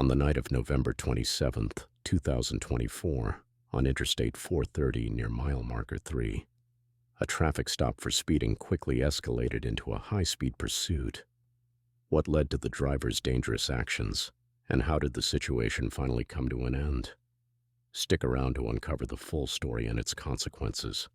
On the night of November 27th, 2024, on Interstate 430 near mile marker 3, a traffic stop for speeding quickly escalated into a high-speed pursuit. What led to the driver's dangerous actions, and how did the situation finally come to an end? Stick around to uncover the full story and its consequences.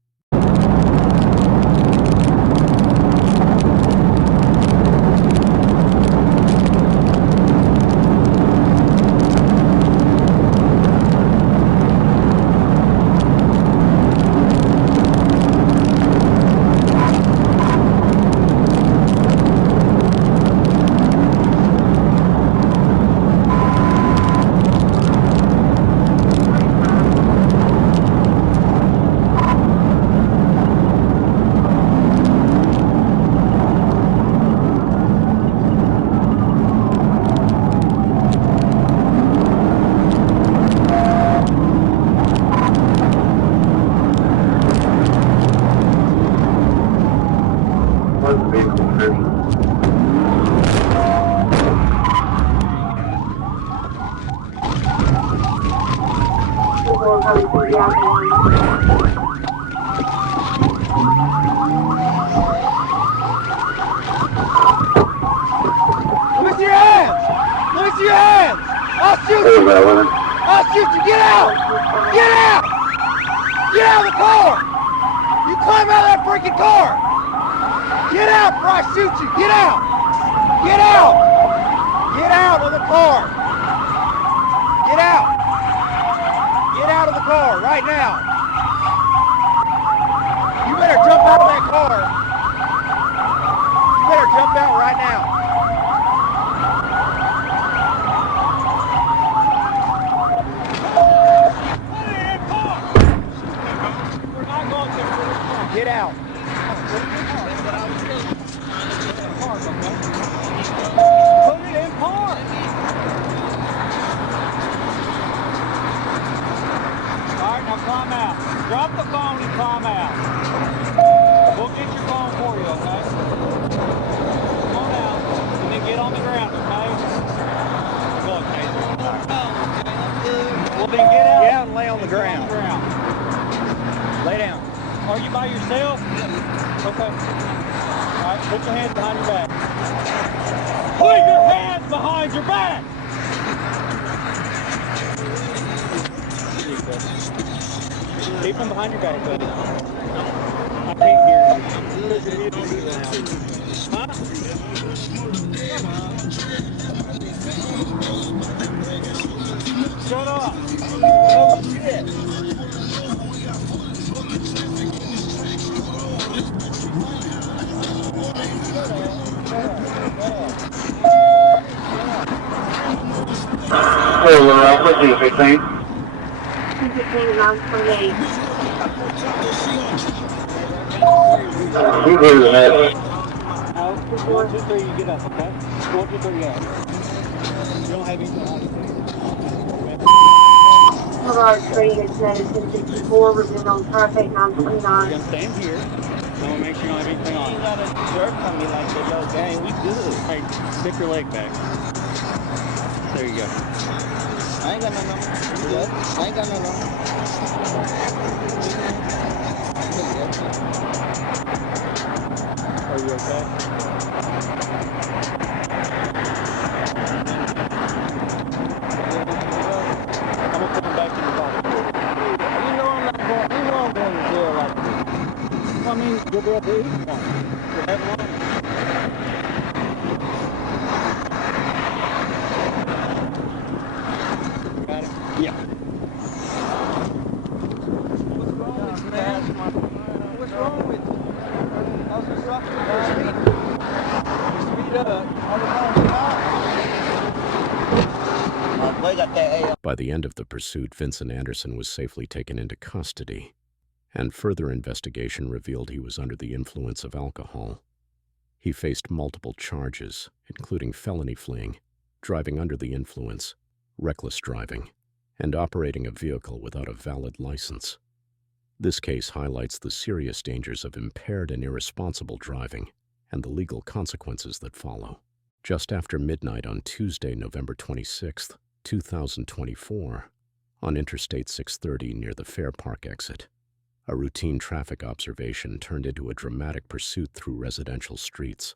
Lift your hands! I'll shoot you! I'll shoot you! Get out! Get out! Get out of the car! You climb out of that freaking car! Get out before I shoot you! Get out! Get out! Get out of the car! Get out! Get out of the car right now! You better jump out of that car! You better jump out right now! Get out. Put it in park. All right, now climb out. Drop the phone and climb out. We'll get your phone for you, okay? Come on out. And then get on the ground, okay? Look, Taser. Well, then get out. Get out and lay on the ground. Lay down. Are you by yourself? Okay. All right, put your hands behind your back. Put your hands behind your back! Keep them behind your back, buddy. I can't hear you. Huh? Shut up! Oh, shit! What do you 15? 15 928. You do that. 1, 2, 3, you get up, okay? 1, 2, 3, go. You don't have anything on you. Boulevard Street is headed 1064, resume on traffic 929. You're going to stand here. So we'll make sure you don't have anything on. You got a jerk on me like that, yo, gang. We good. Hey, stick your leg back. There you go. I ain't got no number. You good? I ain't got no number. Are you okay? I'm gonna put him back in the pocket. You know I'm not going. You know I'm going to jail like this. I mean, you'll be able to eat one. You'll have one. Yeah. What's wrong with you, man? What's wrong with you? I was instructing you to speed up. By the end of the pursuit, Vincent Anderson was safely taken into custody, and further investigation revealed he was under the influence of alcohol. He faced multiple charges, including felony fleeing, driving under the influence, reckless driving, and operating a vehicle without a valid license. This case highlights the serious dangers of impaired and irresponsible driving and the legal consequences that follow. Just after midnight on Tuesday, November 26th, 2024, on Interstate 630 near the Fair Park exit, a routine traffic observation turned into a dramatic pursuit through residential streets.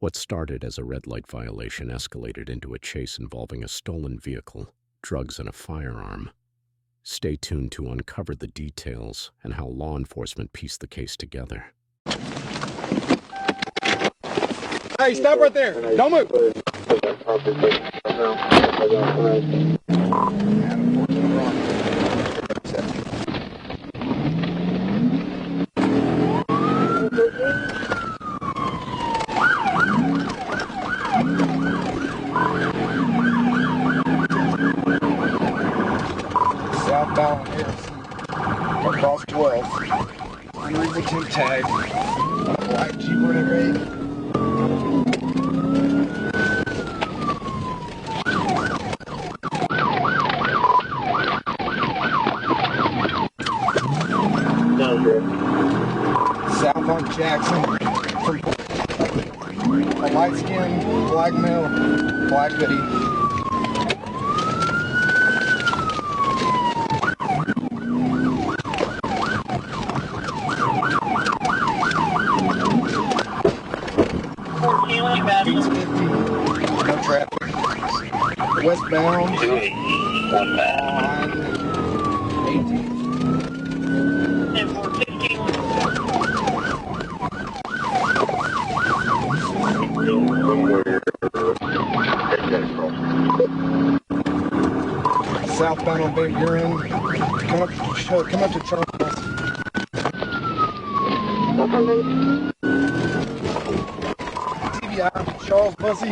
What started as a red light violation escalated into a chase involving a stolen vehicle, drugs, and a firearm. Stay tuned to uncover the details and how law enforcement pieced the case together. Hey, stop right there. Don't move. Southbound Harrison, across 12. Unreasonable 2 tag. Black Jeep Renegade. South on Jackson, a light skin, black male, black hoodie. East 50, no traffic. Westbound on 18. Southbound on Van Buren. Come up to Charles. TBI, Charles, Bussy,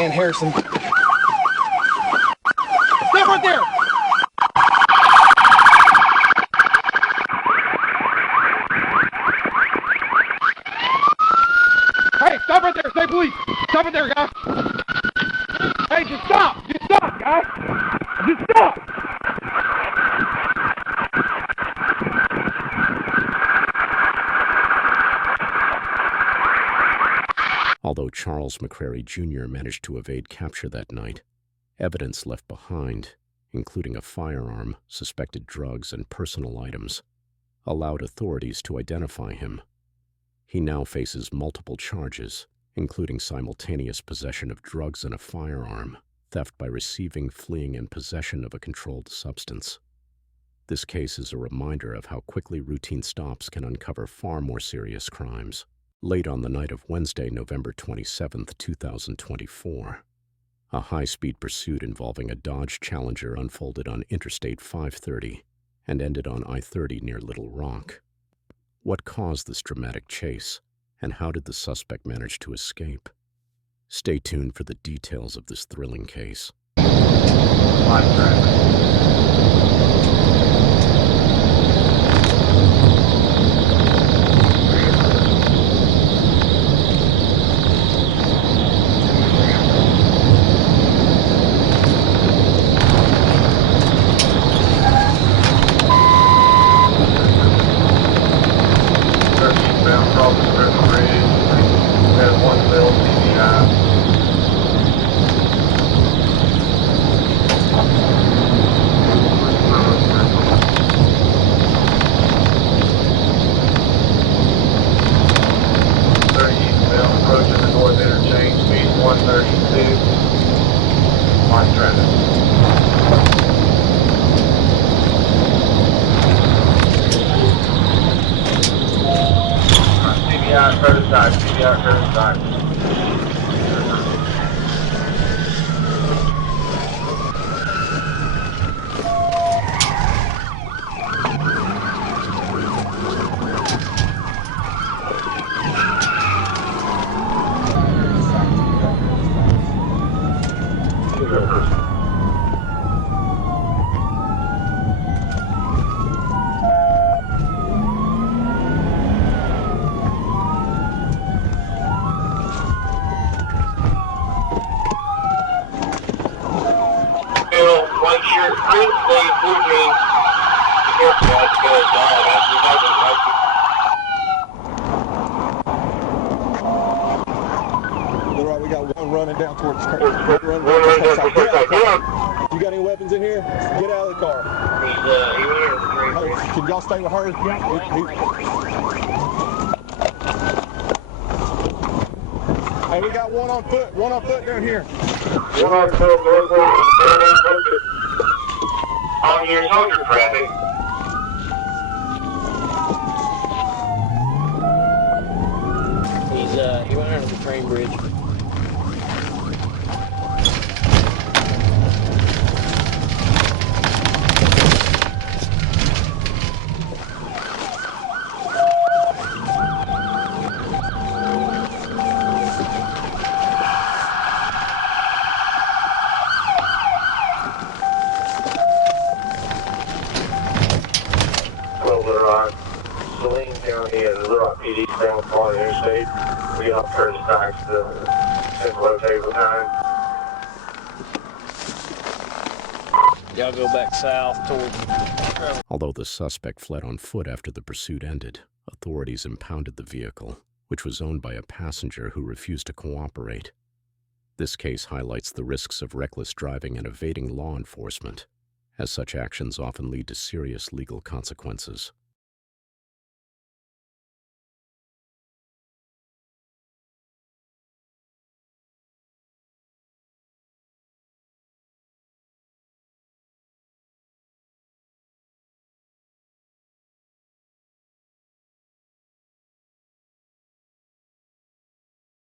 and Harrison. Stop right there! Hey, stop right there! Stay police! Stop right there, guys! Hey, just stop! Just stop, guys! Just stop! Although Charles McCrary Jr. managed to evade capture that night, evidence left behind, including a firearm, suspected drugs, and personal items, allowed authorities to identify him. He now faces multiple charges, including simultaneous possession of drugs and a firearm, theft by receiving, fleeing, and possession of a controlled substance. This case is a reminder of how quickly routine stops can uncover far more serious crimes. Late on the night of Wednesday, November 27, 2024, a high-speed pursuit involving a Dodge Challenger unfolded on Interstate 530 and ended on I-30 near Little Rock. What caused this dramatic chase, and how did the suspect manage to escape? Stay tuned for the details of this thrilling case. White shirt, green sleeve, blue jeans. Be careful, that's good. All right, we got one running down towards the car. Run down towards the car. Get up. got any weapons in here? Get out of the car. He went over the train bridge. Can y'all stay with her? Hey, we got one on foot down here. One on foot, on your soldier traffic. He went under the train bridge. Saline County and Little Rock PD down on the interstate. We all turn back to the Central Table 9. Y'all go back south toward... Although the suspect fled on foot after the pursuit ended, authorities impounded the vehicle, which was owned by a passenger who refused to cooperate. This case highlights the risks of reckless driving and evading law enforcement, as such actions often lead to serious legal consequences.